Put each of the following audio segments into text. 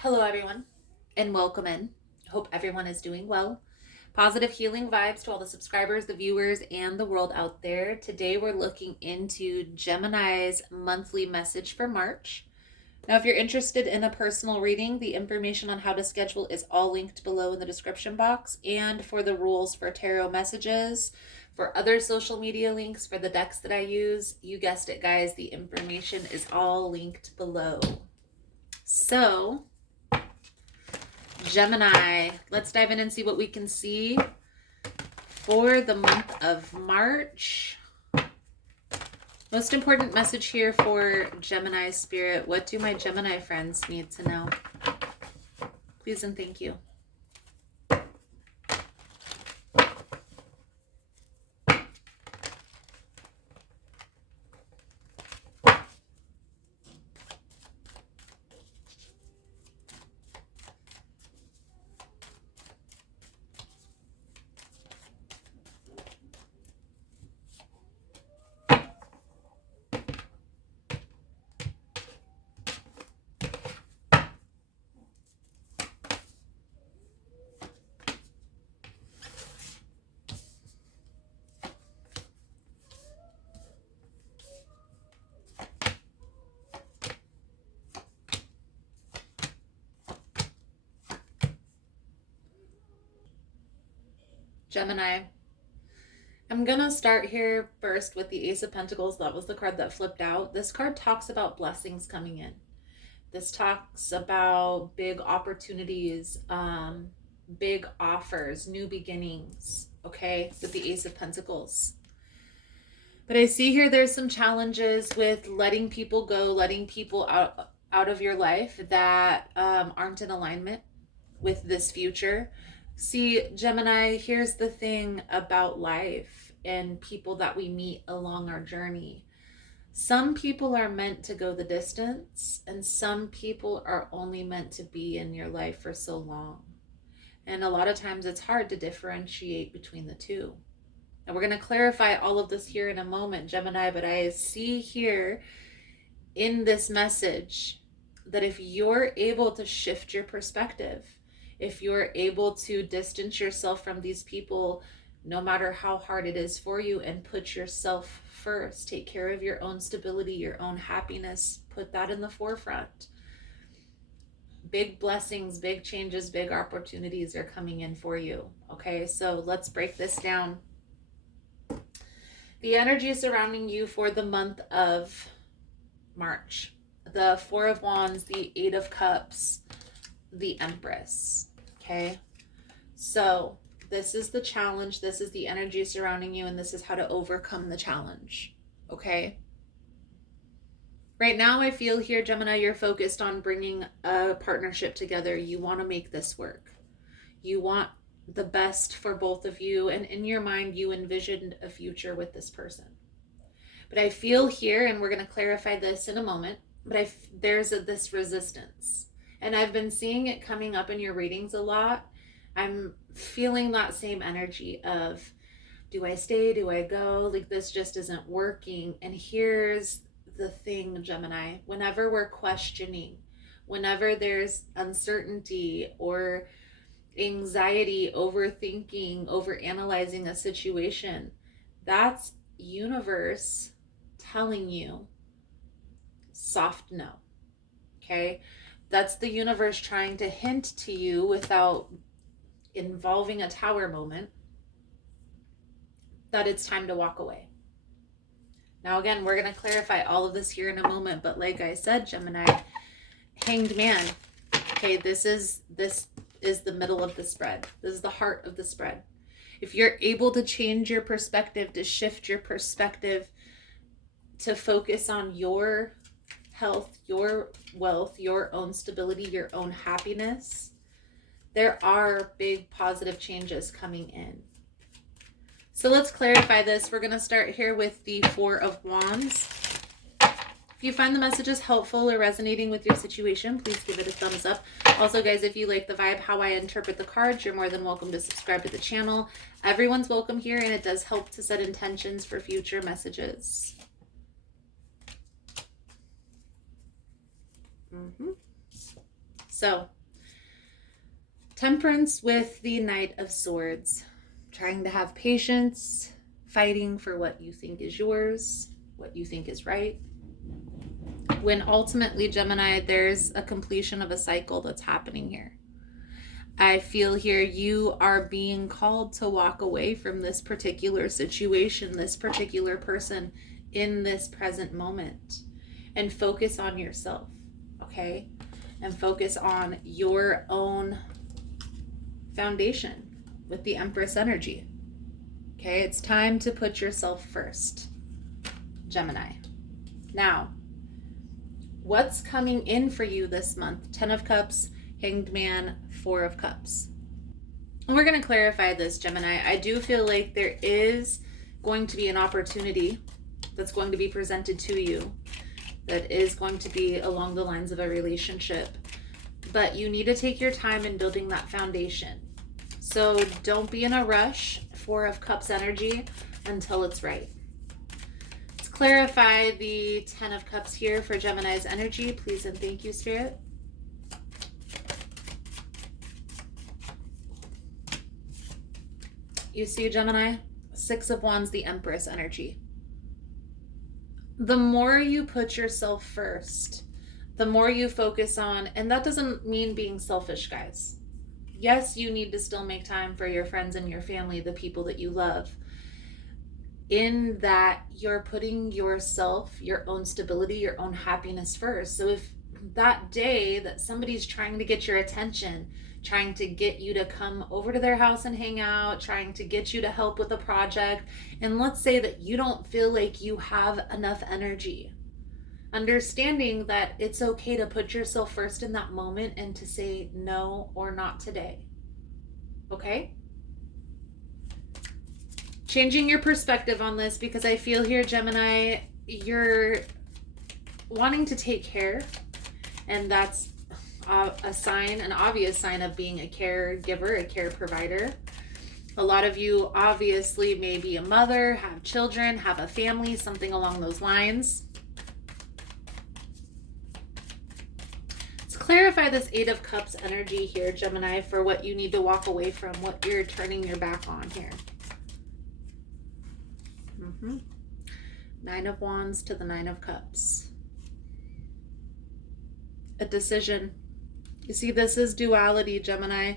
Hello, everyone, and welcome in. Hope everyone is doing well. Positive healing vibes to all the subscribers, the viewers, and the world out there. Today, we're looking into Gemini's monthly message for March. Now, if you're interested in a personal reading, the information on how to schedule is all linked below in the description box. And for the rules for tarot messages, for other social media links, for the decks that I use, you guessed it, guys, the information is all linked below. So, Gemini, let's dive in and see what we can see for the month of March. Most important message here for Gemini spirit. What do my Gemini friends need to know? Please and thank you. Gemini, I'm going to start here first with the Ace of Pentacles. That was the card that flipped out. This card talks about blessings coming in. This talks about big opportunities, big offers, new beginnings, okay, with the Ace of Pentacles. But I see here there's some challenges with letting people go, letting people out of your life that aren't in alignment with this future. See, Gemini, here's the thing about life and people that we meet along our journey. Some people are meant to go the distance, and some people are only meant to be in your life for so long. And a lot of times it's hard to differentiate between the two. And we're going to clarify all of this here in a moment, Gemini, but I see here in this message that if you're able to shift your perspective, if you're able to distance yourself from these people, no matter how hard it is for you, and put yourself first, take care of your own stability, your own happiness, put that in the forefront. Big blessings, big changes, big opportunities are coming in for you. Okay, so let's break this down. The energy surrounding you for the month of March. The Four of Wands, the Eight of Cups, the Empress. Okay, so this is the challenge, this is the energy surrounding you, and this is how to overcome the challenge. Okay, right now I feel here, Gemini, you're focused on bringing a partnership together. You want to make this work. You want the best for both of you, and in your mind you envisioned a future with this person. But I feel here, and we're going to clarify this in a moment, but there's this resistance. And I've been seeing it coming up in your readings a lot. I'm feeling that same energy of, do I stay? Do I go? Like, this just isn't working. And here's the thing, Gemini. Whenever we're questioning, whenever there's uncertainty or anxiety, overthinking, overanalyzing a situation, that's universe telling you soft no. Okay? That's the universe trying to hint to you without involving a tower moment that it's time to walk away. Now, again, we're going to clarify all of this here in a moment, but like I said, Gemini, Hanged Man. Okay, this is the middle of the spread. This is the heart of the spread. If you're able to change your perspective, to shift your perspective, to focus on your health, your wealth, your own stability, your own happiness, there are big positive changes coming in. So let's clarify this. We're going to start here with the Four of Wands. If you find the messages helpful or resonating with your situation, please give it a thumbs up. Also, guys, if you like the vibe, how I interpret the cards, you're more than welcome to subscribe to the channel. Everyone's welcome here, and it does help to set intentions for future messages. So, Temperance with the Knight of Swords. Trying to have patience, fighting for what you think is yours, what you think is right. When ultimately, Gemini, there's a completion of a cycle that's happening here. I feel here you are being called to walk away from this particular situation, this particular person in this present moment, and focus on yourself, okay? And focus on your own foundation with the Empress energy. Okay, it's time to put yourself first, Gemini. Now, what's coming in for you this month? 10 of Cups, Hanged Man, 4 of Cups. And we're going to clarify this, Gemini. I do feel like there is going to be an opportunity that's going to be presented to you that is going to be along the lines of a relationship. But you need to take your time in building that foundation. So don't be in a rush, 4 of Cups energy, until it's right. Let's clarify the 10 of Cups here for Gemini's energy. Please and thank you, Spirit. You see, Gemini, 6 of Wands, the Empress energy. The more you put yourself first, the more you focus on, and that doesn't mean being selfish, guys. Yes, you need to still make time for your friends and your family, the people that you love. In that, you're putting yourself, your own stability, your own happiness first. So if that day that somebody's trying to get your attention, trying to get you to come over to their house and hang out, trying to get you to help with a project, and let's say that you don't feel like you have enough energy, understanding that it's okay to put yourself first in that moment and to say no or not today. Okay? Changing your perspective on this, because I feel here, Gemini, you're wanting to take care, and that's a sign, an obvious sign of being a caregiver, a care provider. A lot of you obviously may be a mother, have children, have a family, something along those lines. Let's clarify this 8 of Cups energy here, Gemini, for what you need to walk away from, what you're turning your back on here. 9 of Wands to the 9 of Cups. A decision. You see, this is duality, Gemini.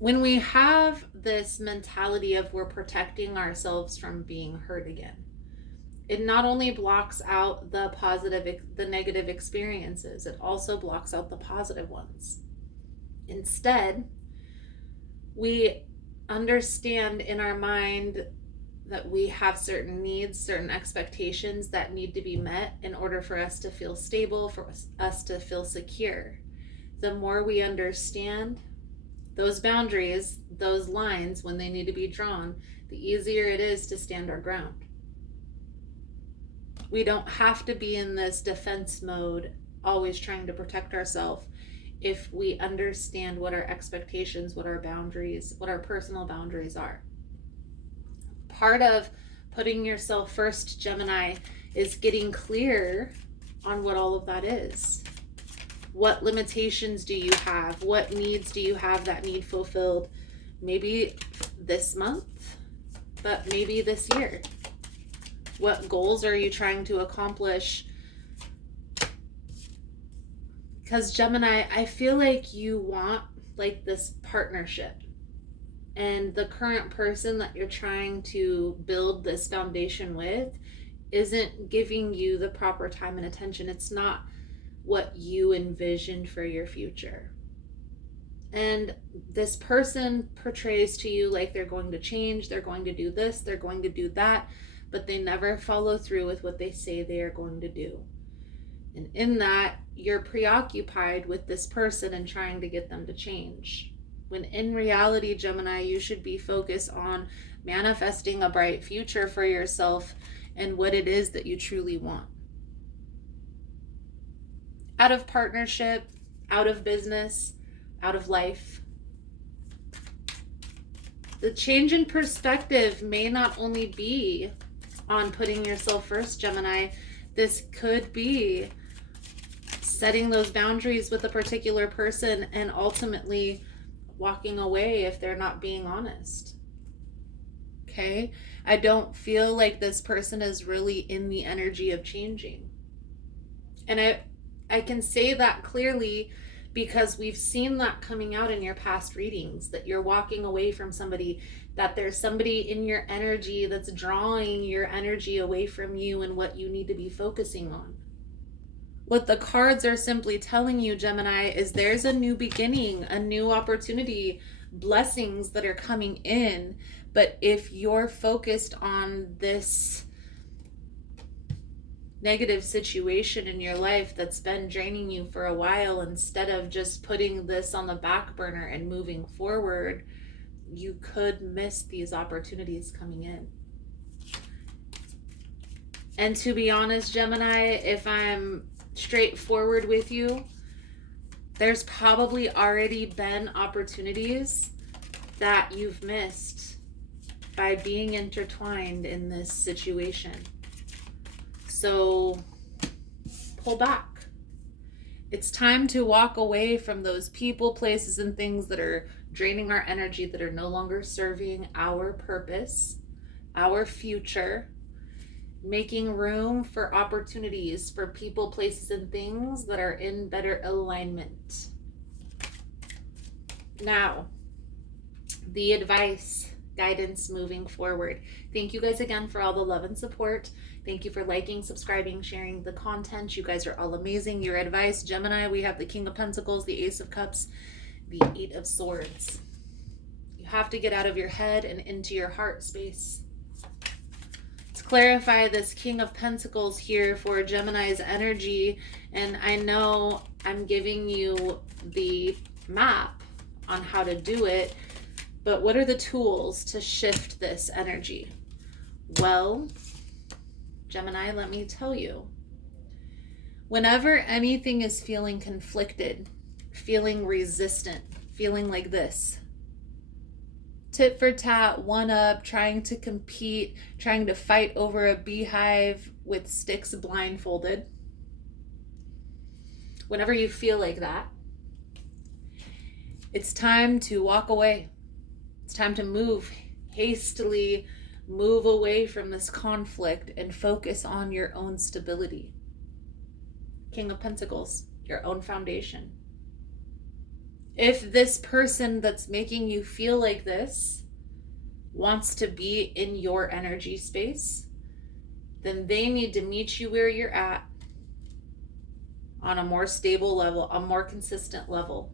When we have this mentality of we're protecting ourselves from being hurt again, it not only blocks out the negative experiences, it also blocks out the positive ones. Instead, we understand in our mind that we have certain needs, certain expectations that need to be met in order for us to feel stable, for us to feel secure. The more we understand those boundaries, those lines, when they need to be drawn, the easier it is to stand our ground. We don't have to be in this defense mode, always trying to protect ourselves, if we understand what our expectations, what our boundaries, what our personal boundaries are. Part of putting yourself first, Gemini, is getting clear on what all of that is. What limitations do you have? What needs do you have that need fulfilled? Maybe this month, but maybe this year. What goals are you trying to accomplish? Because Gemini, I feel like you want like this partnership. And the current person that you're trying to build this foundation with isn't giving you the proper time and attention. It's not what you envisioned for your future. And this person portrays to you like they're going to change, they're going to do this, they're going to do that, but they never follow through with what they say they are going to do. And in that, you're preoccupied with this person and trying to get them to change. When in reality, Gemini, you should be focused on manifesting a bright future for yourself and what it is that you truly want. Out of partnership, out of business, out of life. The change in perspective may not only be on putting yourself first, Gemini. This could be setting those boundaries with a particular person and ultimately walking away if they're not being honest. Okay? I don't feel like this person is really in the energy of changing. And I can say that clearly because we've seen that coming out in your past readings, that you're walking away from somebody, that there's somebody in your energy that's drawing your energy away from you and what you need to be focusing on. What the cards are simply telling you, Gemini, is there's a new beginning, a new opportunity, blessings that are coming in. But if you're focused on this negative situation in your life that's been draining you for a while, instead of just putting this on the back burner and moving forward, you could miss these opportunities coming in. And to be honest, Gemini, if I'm straightforward with you, there's probably already been opportunities that you've missed by being intertwined in this situation. So pull back. It's time to walk away from those people, places, and things that are draining our energy, that are no longer serving our purpose, our future, making room for opportunities for people, places, and things that are in better alignment. Now, the advice, guidance moving forward. Thank you guys again for all the love and support. Thank you for liking, subscribing, sharing the content. You guys are all amazing. Your advice, Gemini, we have the King of Pentacles, the Ace of Cups, the Eight of Swords. You have to get out of your head and into your heart space. Let's clarify this King of Pentacles here for Gemini's energy. And I know I'm giving you the map on how to do it, but what are the tools to shift this energy? Well, Gemini, let me tell you. Whenever anything is feeling conflicted, feeling resistant, feeling like this, tit for tat, one up, trying to compete, trying to fight over a beehive with sticks blindfolded, whenever you feel like that, it's time to walk away. It's time to move hastily, move away from this conflict and focus on your own stability. King of Pentacles, your own foundation. If this person that's making you feel like this wants to be in your energy space, then they need to meet you where you're at on a more stable level, a more consistent level.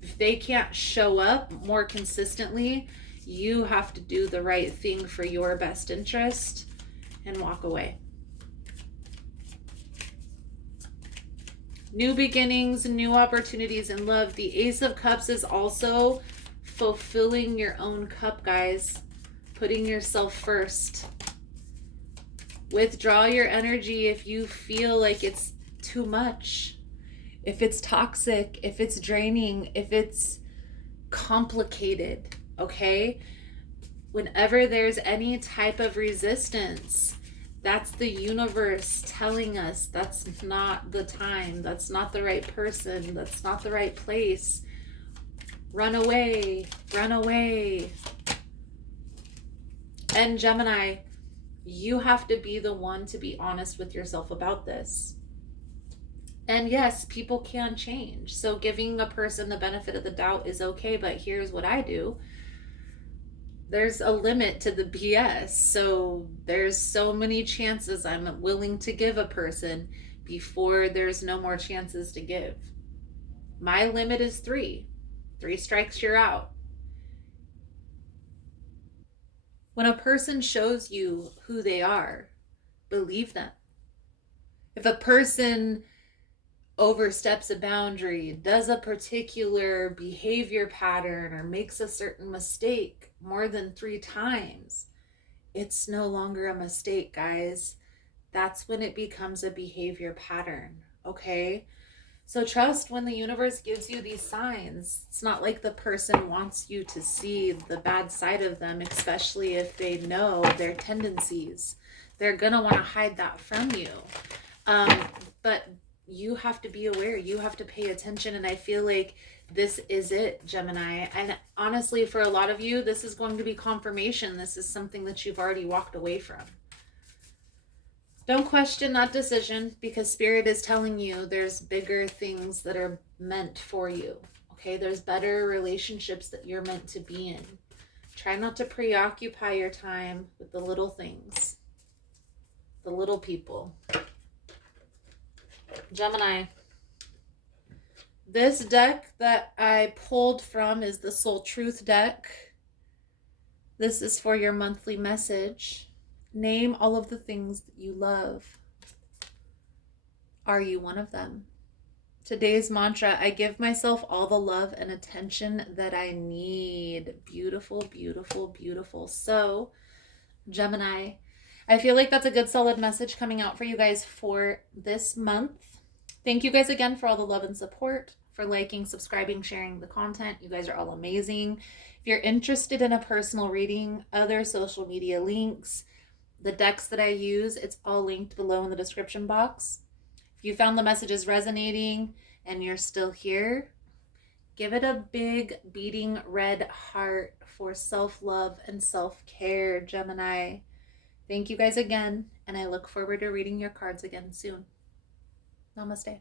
If they can't show up more consistently, you have to do the right thing for your best interest and walk away. New beginnings, new opportunities in love. The Ace of Cups is also fulfilling your own cup, guys. Putting yourself first. Withdraw your energy if you feel like it's too much. If it's toxic, if it's draining, if it's complicated, okay? Whenever there's any type of resistance, that's the universe telling us that's not the time, that's not the right person, that's not the right place. Run away, run away. And Gemini, you have to be the one to be honest with yourself about this. And yes, people can change. So giving a person the benefit of the doubt is okay, but here's what I do. There's a limit to the BS. So there's so many chances I'm willing to give a person before there's no more chances to give. My limit is 3. 3 strikes, you're out. When a person shows you who they are, believe them. If a person oversteps a boundary, does a particular behavior pattern, or makes a certain mistake more than 3 times, it's no longer a mistake, guys. That's when it becomes a behavior pattern, okay? So trust when the universe gives you these signs. It's not like the person wants you to see the bad side of them, especially if they know their tendencies. They're gonna want to hide that from you. but you have to be aware, you have to pay attention. And I feel like this is it, Gemini. And honestly, for a lot of you, this is going to be confirmation. This is something that you've already walked away from. Don't question that decision, because Spirit is telling you there's bigger things that are meant for you. Okay, there's better relationships that you're meant to be in. Try not to preoccupy your time with the little things, the little people. Gemini, this deck that I pulled from is the Soul Truth deck. This is for your monthly message. Name all of the things that you love. Are you one of them? Today's mantra, I give myself all the love and attention that I need. Beautiful, beautiful, beautiful. So, Gemini, I feel like that's a good solid message coming out for you guys for this month. Thank you guys again for all the love and support, for liking, subscribing, sharing the content. You guys are all amazing. If you're interested in a personal reading, other social media links, the decks that I use, it's all linked below in the description box. If you found the messages resonating and you're still here, give it a big beating red heart for self-love and self-care, Gemini. Thank you guys again, and I look forward to reading your cards again soon. Namaste.